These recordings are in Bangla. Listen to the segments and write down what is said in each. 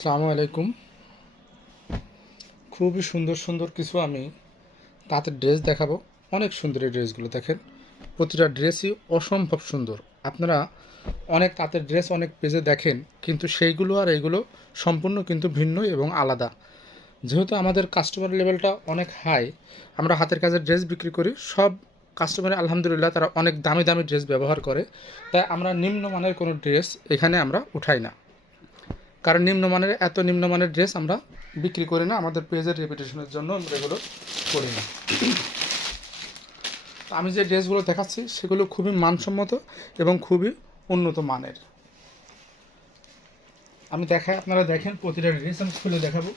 আসসালামু আলাইকুম। খুবই সুন্দর সুন্দর কিছু আমি তাঁতের ড্রেস দেখাবো। অনেক সুন্দর এই ড্রেসগুলো দেখেন। প্রতিটা ড্রেসই অসম্ভব সুন্দর। আপনারা অনেক তাঁতের ড্রেস অনেক পেজে দেখেন, কিন্তু সেইগুলো আর এইগুলো সম্পূর্ণ কিন্তু ভিন্ন এবং আলাদা। যেহেতু আমাদের কাস্টমার লেভেলটা অনেক হাই আমরা হাতের কাজের ড্রেস বিক্রি করি, সব কাস্টমার আলহামদুলিল্লাহ তারা অনেক দামি দামি ড্রেস ব্যবহার করে। তাই আমরা নিম্নমানের কোনো ড্রেস এখানে আমরা উঠাই না। কারণ নিম্নমানের, এত নিম্নমানের ড্রেস আমরা বিক্রি করি না, আমাদের পেজের রেপুটেশনের জন্য আমরা এগুলো করি না। আমি যে ড্রেসগুলো দেখাচ্ছি, সেগুলো খুবই মানসম্মত এবং খুবই উন্নত মানের। আমি দেখাই, আপনারা দেখেন, প্রতিটা ড্রেস আমি খুলে দেখাবো।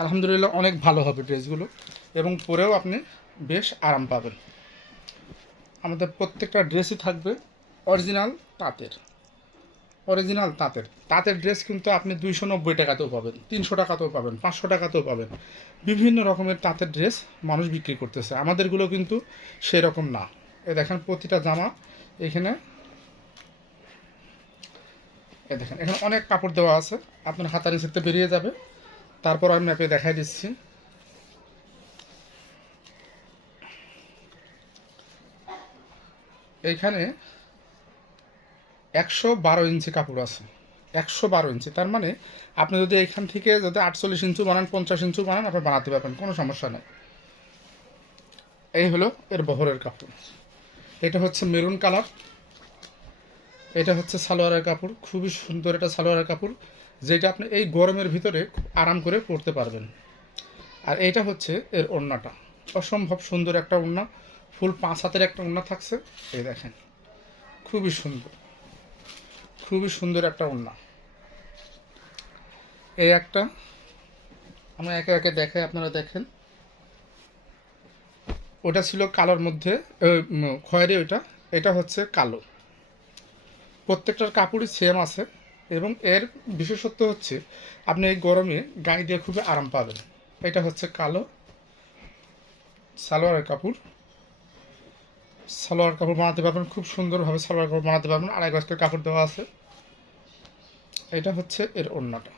আলহামদুলিল্লাহ, অনেক ভালো হবে ড্রেসগুলো এবং পরেও আপনি বেশ আরাম পাবেন। আমাদের প্রত্যেকটা ড্রেসই থাকবে অরিজিনাল তাঁতের। অরিজিনাল তাঁতের। তাঁতের ড্রেস কিন্তু আপনি দুইশো নব্বই টাকাতেও পাবেন, তিনশো টাকাতেও পাবেন, পাঁচশো টাকাতেও পাবেন। বিভিন্ন রকমের তাঁতের ড্রেস মানুষ বিক্রি করতেছে। আমাদেরগুলো কিন্তু সেই রকম না। এ দেখেন প্রতিটা জামা এখানে। এ দেখেন, এখানে অনেক কাপড় দেওয়া আছে। আপনার হাতার নিচেতে বেরিয়ে যাবে। তারপর আমি ম্যাপে দেখাই দিচ্ছি। এইখানে একশো বারো ইঞ্চি কাপড় আছে। একশো বারো ইঞ্চি। তার মানে আপনি যদি এখান থেকে যদি আটচল্লিশ ইঞ্চি বানান, পঞ্চাশ ইঞ্চি বানান, আপনি বানাতে পারবেন, কোনো সমস্যা নেই। এই হলো এর বহরের কাপড়। এটা হচ্ছে মেরুন কালার। এটা হচ্ছে সালোয়ারের কাপড়। খুবই সুন্দর এটা সালোয়ারের কাপড়, যেটা আপনি এই গরমের ভিতরে আরাম করে পরতে পারবেন। আর এইটা হচ্ছে এর ওড়নাটা। অসম্ভব সুন্দর একটা ওড়না। ফুল পাঁচ হাতের একটা ওড়না থাকছে। এই দেখেন, খুবই সুন্দর খুবই সুন্দর একটা ওড়না। এই একটা আমরা একে একে দেখাই, আপনারা দেখেন। ওটা ছিল কালোর মধ্যে খয়েরি ওটা এটা হচ্ছে কালো। প্রত্যেকটার কাপড়ই সেম আছে এবং এর বিশেষত্ব হচ্ছে আপনি এই গরমে গায়ে দিয়ে খুবই আরাম পাবেন। এটা হচ্ছে কালো সালোয়ারের কাপড়। সালোয়ার কাপড় বানাতে পারবেন, খুব সুন্দরভাবে সালোয়ার কাপড় বানাতে পারবেন, আড়াই গজকের কাপড় দেওয়া আছে। এটা হচ্ছে এর অন্যটা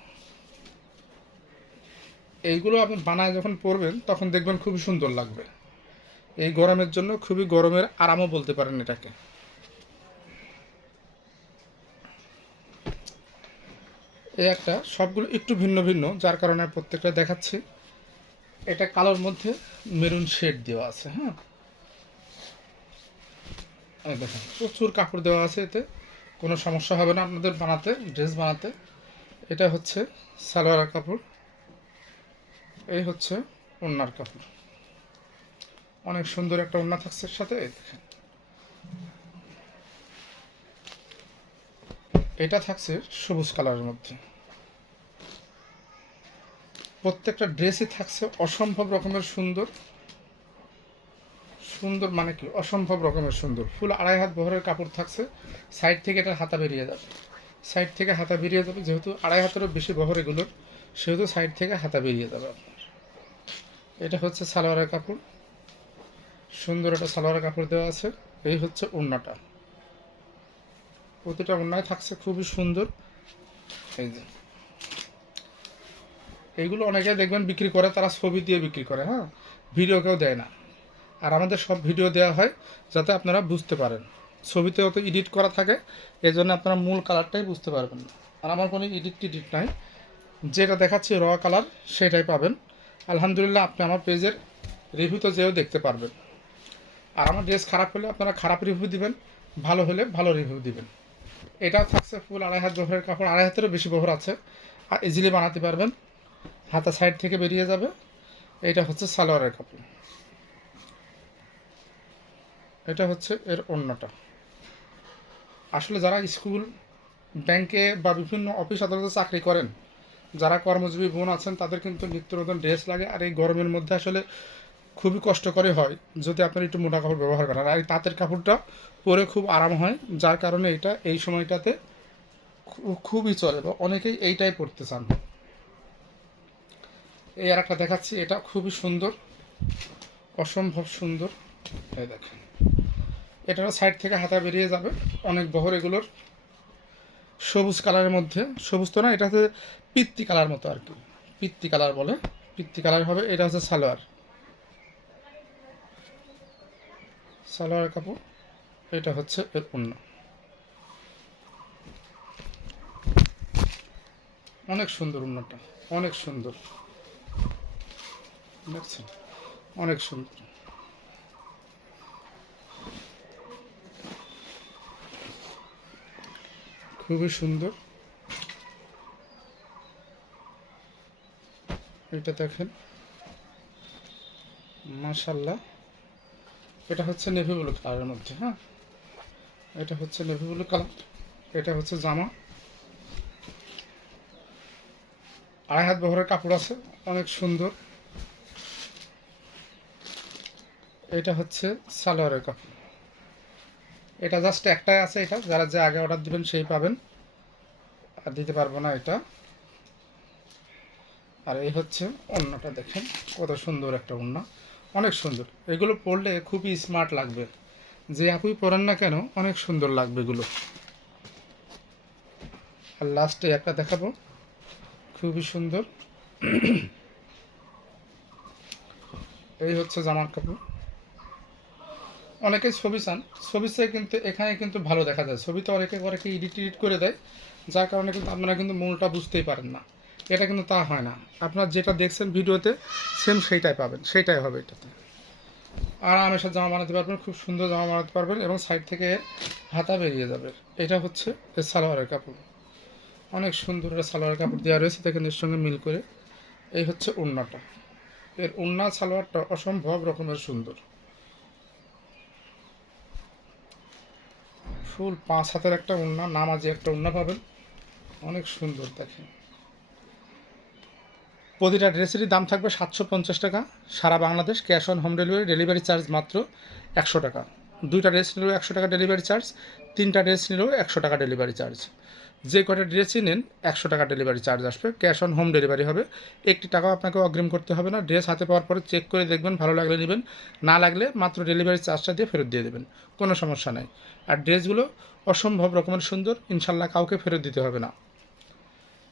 এইগুলো আপনি বানায় যখন পরবেন, তখন দেখবেন খুবই সুন্দর লাগবে। এই গরমের জন্য খুবই গরমের আরামও বলতে পারেন এটাকে। এই একটা সবগুলো একটু ভিন্ন ভিন্ন, যার কারণে প্রত্যেকটা দেখাচ্ছি। এটা কালোর মধ্যে মেরুন শেড দেওয়া আছে হ্যাঁ? দেখেন, প্রচুর কাপড় দেওয়া আছে এতে, কোনো সমস্যা হবে না আপনাদের বানাতে, ড্রেস বানাতে। এটা হচ্ছে সালোয়ার কাপড়, এই হচ্ছে ওড়নার কাপড়। অনেক সুন্দর একটা ওড়না থাকছে সাথে দেখেন। এটা থাকছে সবুজ কালারের মধ্যে। প্রত্যেকটা ড্রেসই থাকছে অসম্ভব রকমের সুন্দর। সুন্দর মানে কি, অসম্ভব রকমের সুন্দর। ফুল আড়াই হাত বহরের কাপড় থাকছে, সাইড থেকে এটা হাতা বেরিয়ে যাবে। সাইড থেকে হাতা বেরিয়ে যাবে, যেহেতু আড়াই হাতেরও বেশি বহর এগুলোর, সেহেতু সাইড থেকে হাতা বেরিয়ে যাবে। এটা হচ্ছে সালোয়ারের কাপড়। সুন্দর একটা সালোয়ারের কাপড় দেওয়া আছে। এই হচ্ছে ওড়নাটা। প্রতিটা ওড়নায় থাকছে খুবই সুন্দর। এই যে। এইগুলো অনেকে দেখবেন বিক্রি করে, তারা ছবি দিয়ে বিক্রি করে হ্যাঁ? ভিডিও কেউ দেয় না। আর আমাদের সব ভিডিও দেওয়া হয় যাতে আপনারা বুঝতে পারেন। ছবিতে অত এডিট করা থাকে এই জন্য আপনারা মূল কালারটাই বুঝতে পারবেন আর আমার কোনো এডিট টিডিট নাই। যেটা দেখাচ্ছি র কালার সেটাই পাবেন। আলহামদুলিল্লাহ, আপনি আমার পেজের রিভিউ তো যেও দেখতে পারবেন। আর আমার ড্রেস খারাপ হলে আপনারা খারাপ রিভিউ দিবেন, ভালো হলে ভালো রিভিউ দিবেন। এটাও থাকছে ফুল আড়াই হাত বহরের কাপড়, আড়াই হাতেরও বেশি বহর আছে। আর ইজিলি বানাতে পারবেন। হাতা সাইড থেকে বেরিয়ে যাবে। এটা হচ্ছে সালোয়ারের কাপড়। এটা হচ্ছে এর অন্যটা। আসলে যারা স্কুল, ব্যাংকে বা বিভিন্ন অফিস আদালতে চাকরি করেন, যারা কর্মজীবী বোন আছেন, তাদের কিন্তু নিত্য নতুন ড্রেস লাগে আর এই গরমের মধ্যে আসলে খুবই কষ্টকরই হয় যদি আপনার একটু মোটা কাপড় ব্যবহার করেন। আর এই তাঁতের কাপড়টা পরে খুব আরাম হয়, যার কারণে এটা এই সময়টাতে খুবই চলে বা অনেকেই এইটাই পড়তে চান। এই আর একটা দেখাচ্ছি, এটা খুবই সুন্দর, অসম্ভব সুন্দর। এই দেখেন। এটারও সাইড থেকে হাতা বেরিয়ে যাবে অনেক বহর এগুলোর। সবুজ কালারের মধ্যে। সবুজ তো না, এটা হচ্ছে পিত্তি কালার মতো আর কি। পিত্তি কালার বলে। পিত্তি কালার হবে, এটা হচ্ছে সালোয়ার। সালোয়ার কাপড়, এটা হচ্ছে এর অন্য অনেক সুন্দর উন্নটা অনেক সুন্দর। দেখছেন? অনেক সুন্দর। খুবই সুন্দর। এটা দেখেন। মাশাল্লাহ এটা হচ্ছে নেভি ব্লু কালারের মধ্যে হ্যাঁ? এটা হচ্ছে নেভি ব্লু কালার এটা হচ্ছে জামা। আড়াই হাত বহরের কাপড় আছে, অনেক সুন্দর। এটা হচ্ছে সালোয়ারের কাপড়। এটা জাস্ট একটাই আছে এটা, যারা যে আগে অর্ডার দিবেন সেই পাবেন। আর দিতে পারব না এটা। আর এই হচ্ছে অন্যটা দেখেন, কত সুন্দর একটা ওড়না। অনেক সুন্দর। এগুলো পরলে খুবই স্মার্ট লাগবে। যে আপুই পরেন না কেন, অনেক সুন্দর লাগবে এগুলো। আর লাস্টে একটা দেখাবো। খুবই সুন্দর। এই হচ্ছে জামার কাপড়। অনেকে ছবি চান। ছবি চেয়ে কিন্তু এখানে কিন্তু ভালো দেখা যায়। ছবিতে অনেকে অনেকে এডিট এডিট করে দেয়, যার কারণে কিন্তু আপনারা কিন্তু মূলটা বুঝতেই পারেন না। এটা কিন্তু তা হয় না। আপনার যেটা দেখছেন ভিডিওতে সেম সেইটাই পাবেন। সেইটাই হবে এটাতে। আর আমেশার জামা বানাতে পারবেন, খুব সুন্দর জামা বানাতে পারবেন এবং সাইড থেকে হাতা বেরিয়ে যাবে। এটা হচ্ছে সালোয়ারের কাপড়। অনেক সুন্দর একটা সালোয়ার কাপড় দেওয়া রয়েছে দেখেন এর সঙ্গে মিল করে। এই হচ্ছে ওড়নাটা। এর ওড়না সালোয়ারটা অসম্ভব রকমের সুন্দর। ফুল পাঁচ হাতের একটা উন্না নামাজি একটা উন্না পাবেন। অনেক সুন্দর দেখেন। প্রতিটা ড্রেসেরই দাম থাকবে সাতশো পঞ্চাশ টাকা। সারা Bangladesh cash on home delivery delivery charge মাত্র একশো টাকা। দুইটা ড্রেস নিলেও একশো টাকা ডেলিভারি চার্জ, তিনটা ড্রেস নিলেও একশো টাকা ডেলিভারি চার্জ। যে কটা ড্রেসই নেন, একশো টাকা ডেলিভারি চার্জ আসবে। ক্যাশ অন হোম ডেলিভারি হবে। একটি টাকাও আপনাকে অগ্রিম করতে হবে না। ড্রেস হাতে পাওয়ার পরে চেক করে দেখবেন, ভালো লাগলে নেবেন। না লাগলে মাত্র ডেলিভারি চার্জটা দিয়ে ফেরত দিয়ে দেবেন। কোনো সমস্যা নাই। আর ড্রেসগুলো অসম্ভব রকমের সুন্দর। ইনশাল্লাহ কাউকে ফেরত দিতে হবে না।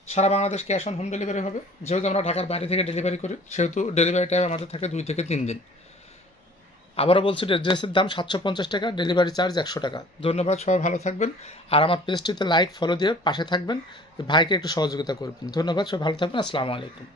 সারা Bangladesh cash on home delivery হবে। যেহেতু আমরা ঢাকার বাইরে থেকে ডেলিভারি করি, সেহেতু ডেলিভারি টাইম আমাদের থাকে দুই থেকে তিন দিন। আবারও বলছি, ড্রেসের দাম সাতশো পঞ্চাশ টাকা ডেলিভারি চার্জ একশো টাকা। ধন্যবাদ সবাই, ভালো থাকবেন। আর আমার পেজটিতে লাইক ফলো দিয়ে পাশে থাকবেন। ভাইকে একটু সহযোগিতা করবেন। ধন্যবাদ, সবাই ভালো থাকবেন। আসসালামু আলাইকুম।